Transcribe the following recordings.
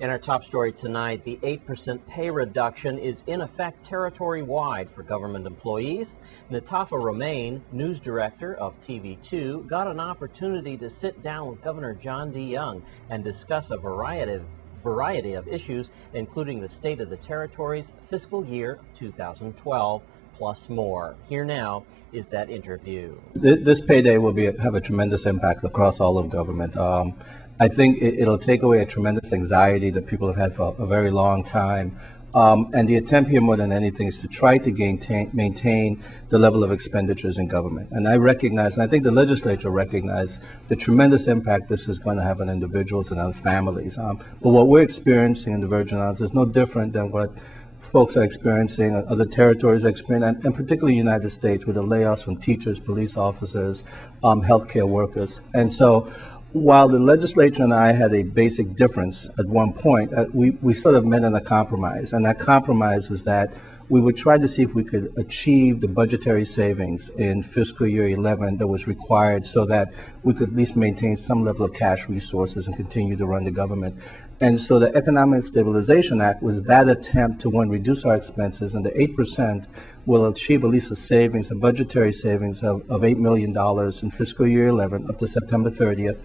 In our top story tonight, the 8% pay reduction is in effect territory-wide for government employees. Natafa Romain, news director of TV2, got an opportunity to sit down with Governor John D. Young and discuss a variety of issues, including the state of the territory's fiscal year of 2012, plus more. Here now is that interview. This payday will have a tremendous impact across all of government. I think it'll take away a tremendous anxiety that people have had for a very long time. And the attempt here more than anything is to try to maintain the level of expenditures in government. And I recognize, and I think the legislature recognizes the tremendous impact this is going to have on individuals and on families. But what we're experiencing in the Virgin Islands is no different than what folks are experiencing, other territories are experiencing, and particularly the United States, with the layoffs from teachers, police officers, healthcare workers. And so while the legislature and I had a basic difference at one point, we sort of met in a compromise. And that compromise was that we would try to see if we could achieve the budgetary savings in fiscal year 11 that was required so that we could at least maintain some level of cash resources and continue to run the government. And so the Economic Stabilization Act was that attempt to, one, reduce our expenses, and the 8% will achieve at least a savings, a budgetary savings of $8 million in fiscal year 11 up to September 30th,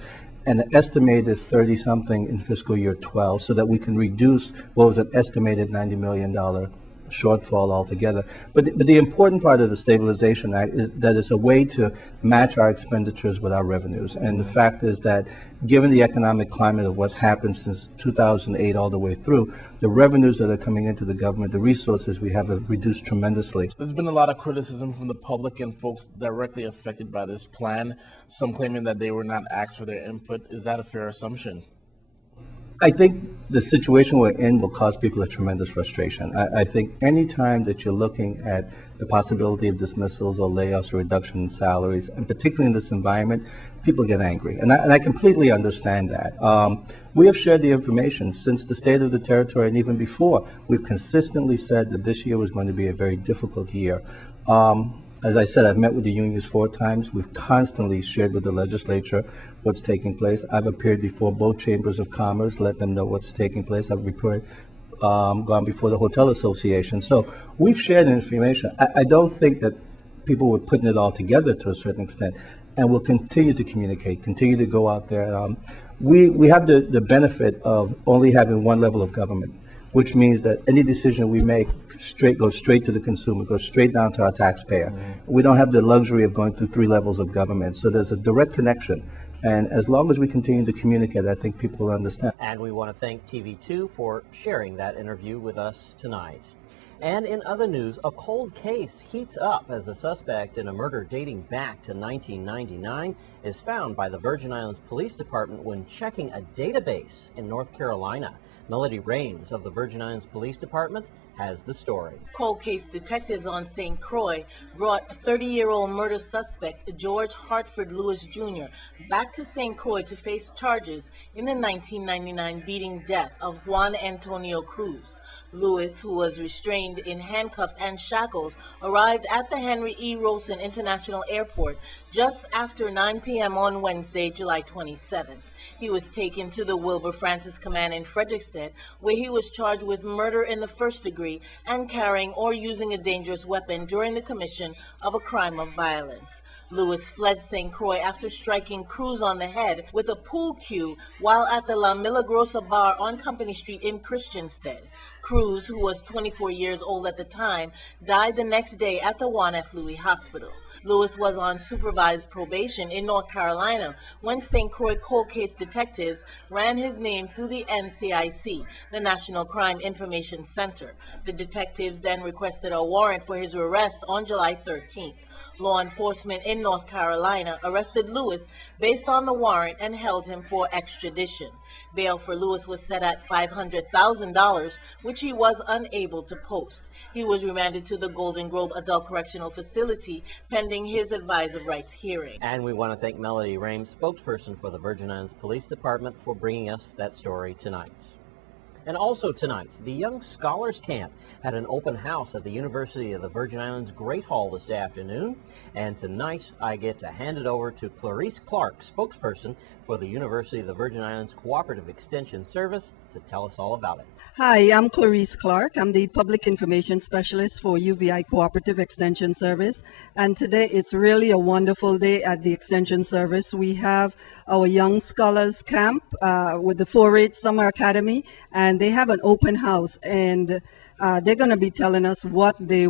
and an estimated 30-something in fiscal year 12, so that we can reduce what was an estimated $90 million shortfall altogether. But the important part of the Stabilization Act is that it's a way to match our expenditures with our revenues. And the fact is that given the economic climate of what's happened since 2008 all the way through, the revenues that are coming into the government, the resources we have reduced tremendously. There's been a lot of criticism from the public and folks directly affected by this plan, some claiming that they were not asked for their input. Is that a fair assumption? I think the situation we're in will cause people a tremendous frustration. I think any time that you're looking at the possibility of dismissals or layoffs or reduction in salaries, and particularly in this environment, people get angry. And I completely understand that. We have shared the information since the state of the territory, and even before. We've consistently said that this year was going to be a very difficult year. As I said, I've met with the unions 4 times. We've constantly shared with the legislature what's taking place. I've appeared before both chambers of commerce, let them know what's taking place. I've gone before the Hotel Association. So we've shared information. I don't think that people were putting it all together to a certain extent, and we'll continue to communicate, continue to go out there. We have the benefit of only having one level of government, which means that any decision we make goes straight to the consumer, goes straight down to our taxpayer. We don't have the luxury of going through 3 levels of government. So there's a direct connection. And as long as we continue to communicate, I think people will understand. And we want to thank TV2 for sharing that interview with us tonight. And in other news, a cold case heats up as a suspect in a murder dating back to 1999 is found by the Virgin Islands Police Department when checking a database in North Carolina. Melody Rames of the Virgin Islands Police Department has the story. Cold case detectives on St. Croix brought 30-year-old murder suspect George Hartford Lewis Jr. back to St. Croix to face charges in the 1999 beating death of Juan Antonio Cruz. Lewis, who was restrained in handcuffs and shackles, arrived at the Henry E. Rosen International Airport just after 9 p.m. on Wednesday, July 27th. He was taken to the Wilbur Francis Command in Frederiksted, where he was charged with murder in the first degree and carrying or using a dangerous weapon during the commission of a crime of violence. Lewis fled St. Croix after striking Cruz on the head with a pool cue while at the La Milagrosa bar on Company Street in Christiansted. Cruz, who was 24 years old at the time, died the next day at the Juan F. Louis Hospital. Lewis was on supervised probation in North Carolina when St. Croix cold case detectives ran his name through the NCIC, the National Crime Information Center. The detectives then requested a warrant for his arrest on July 13th. Law enforcement in North Carolina arrested Lewis based on the warrant and held him for extradition. Bail for Lewis was set at $500,000, which he was unable to post. He was remanded to the Golden Grove Adult Correctional Facility pending his advisor rights hearing. And we want to thank Melody Rames, spokesperson for the Virgin Islands Police Department, for bringing us that story tonight. And also tonight, the Young Scholars Camp had an open house at the University of the Virgin Islands Great Hall this afternoon. And tonight, I get to hand it over to Clarice Clark, spokesperson for the University of the Virgin Islands Cooperative Extension Service, to tell us all about it. Hi, I'm Clarice Clark. I'm the Public Information Specialist for UVI Cooperative Extension Service. And today it's really a wonderful day at the Extension Service. We have our Young Scholars Camp with the 4-H Summer Academy, and they have an open house. And they're going to be telling us what they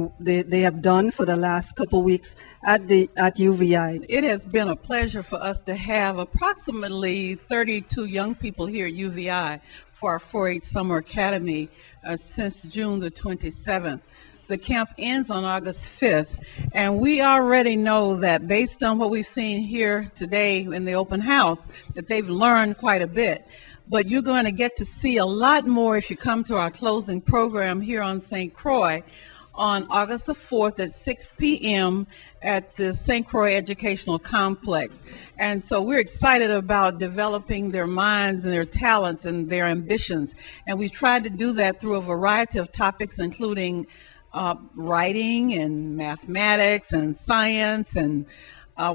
have done for the last couple weeks at UVI. It has been a pleasure for us to have approximately 32 young people here at UVI for our 4-H Summer Academy since June the 27th. The camp ends on August 5th, and we already know that based on what we've seen here today in the open house, that they've learned quite a bit. But you're going to get to see a lot more if you come to our closing program here on St. Croix on August the 4th at 6 p.m. at the St. Croix Educational Complex. And so we're excited about developing their minds and their talents and their ambitions. And we tried to do that through a variety of topics, including writing and mathematics and science, and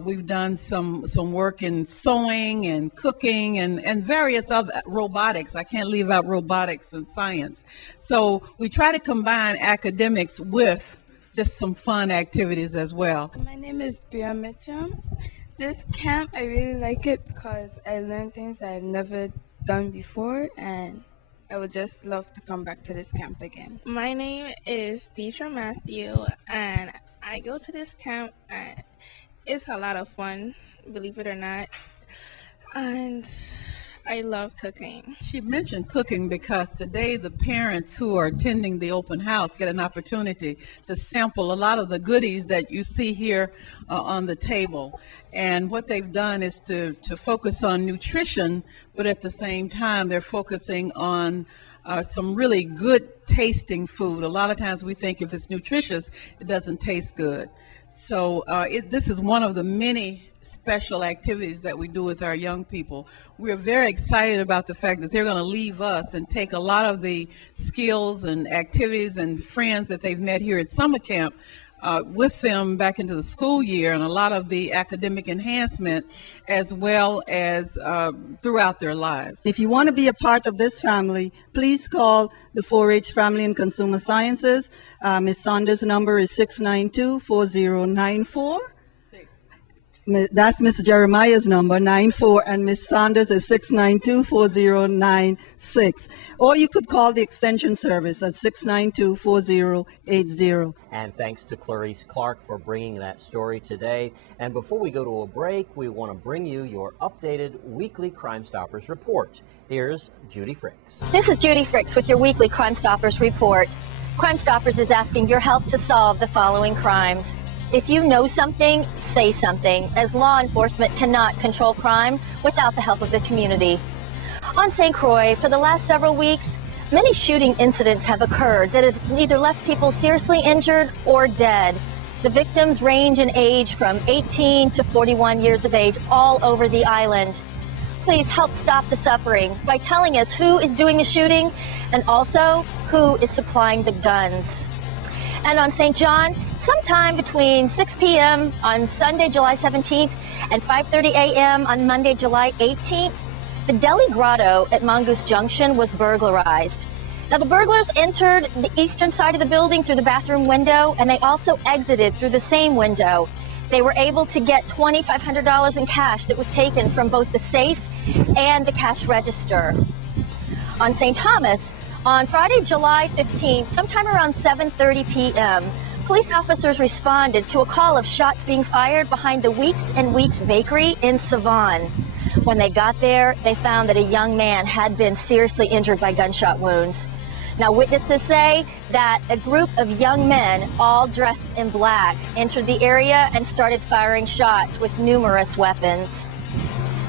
we've done some work in sewing and cooking and various other robotics. I can't leave out robotics and science. So we try to combine academics with just some fun activities as well. My name is Bria Mitchum. This camp, I really like it because I learned things that I've never done before, and I would just love to come back to this camp again. My name is Deidre Matthew, and I go to this camp, and it's a lot of fun, believe it or not, and I love cooking. She mentioned cooking because today the parents who are attending the open house get an opportunity to sample a lot of the goodies that you see here on the table. And what they've done is to focus on nutrition, but at the same time they're focusing on some really good tasting food. A lot of times we think if it's nutritious, it doesn't taste good. So this is one of the many special activities that we do with our young people. We're very excited about the fact that they're going to leave us and take a lot of the skills and activities and friends that they've met here at summer camp with them back into the school year, and a lot of the academic enhancement as well as throughout their lives. If you want to be a part of this family, please call the 4-H Family and Consumer Sciences. Ms. Saunders' number is 692-4094. That's Ms. Jeremiah's number, 94, and Ms. Saunders is 692-4096. Or you could call the Extension Service at 692-4080. And thanks to Clarice Clark for bringing that story today. And before we go to a break, we want to bring you your updated weekly Crime Stoppers report. Here's Judy Fricks. This is Judy Fricks with your weekly Crime Stoppers report. Crime Stoppers is asking your help to solve the following crimes. If you know something, say something, as law enforcement cannot control crime without the help of the community. On St. Croix, for the last several weeks, many shooting incidents have occurred that have either left people seriously injured or dead. The victims range in age from 18 to 41 years of age all over the island. Please help stop the suffering by telling us who is doing the shooting and also who is supplying the guns. And on St. John, sometime between 6 p.m. on Sunday, July 17th and 5:30 a.m. on Monday, July 18th, the Deli Grotto at Mongoose Junction was burglarized. Now, the burglars entered the eastern side of the building through the bathroom window, and they also exited through the same window. They were able to get $2,500 in cash that was taken from both the safe and the cash register. On St. Thomas, on Friday, July 15th, sometime around 7:30 p.m., police officers responded to a call of shots being fired behind the Weeks and Weeks Bakery in Savon. When they got there, they found that a young man had been seriously injured by gunshot wounds. Now, witnesses say that a group of young men, all dressed in black, entered the area and started firing shots with numerous weapons.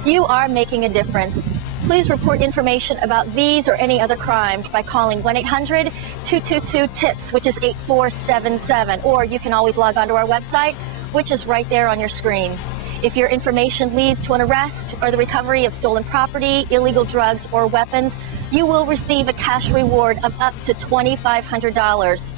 You are making a difference. Please report information about these or any other crimes by calling 1-800-222-TIPS, which is 8477, or you can always log on to our website, which is right there on your screen. If your information leads to an arrest or the recovery of stolen property, illegal drugs, or weapons, you will receive a cash reward of up to $2,500.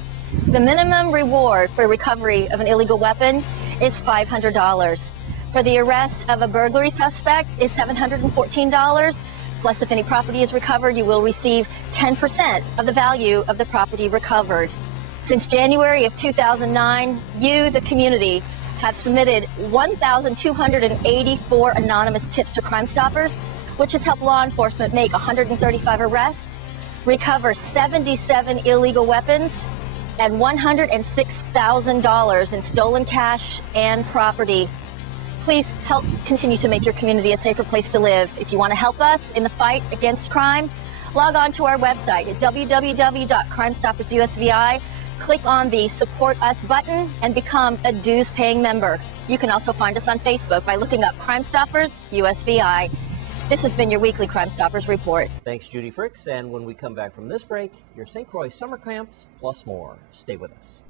The minimum reward for recovery of an illegal weapon is $500. For the arrest of a burglary suspect is $714. Plus, if any property is recovered, you will receive 10% of the value of the property recovered. Since January of 2009, you, the community, have submitted 1,284 anonymous tips to Crime Stoppers, which has helped law enforcement make 135 arrests, recover 77 illegal weapons, and $106,000 in stolen cash and property. Please help continue to make your community a safer place to live. If you want to help us in the fight against crime, log on to our website at www.crimestoppersusvi. Click on the Support Us button and become a dues-paying member. You can also find us on Facebook by looking up Crime Stoppers USVI. This has been your weekly Crime Stoppers Report. Thanks, Judy Fricks. And when we come back from this break, your St. Croix summer camps plus more. Stay with us.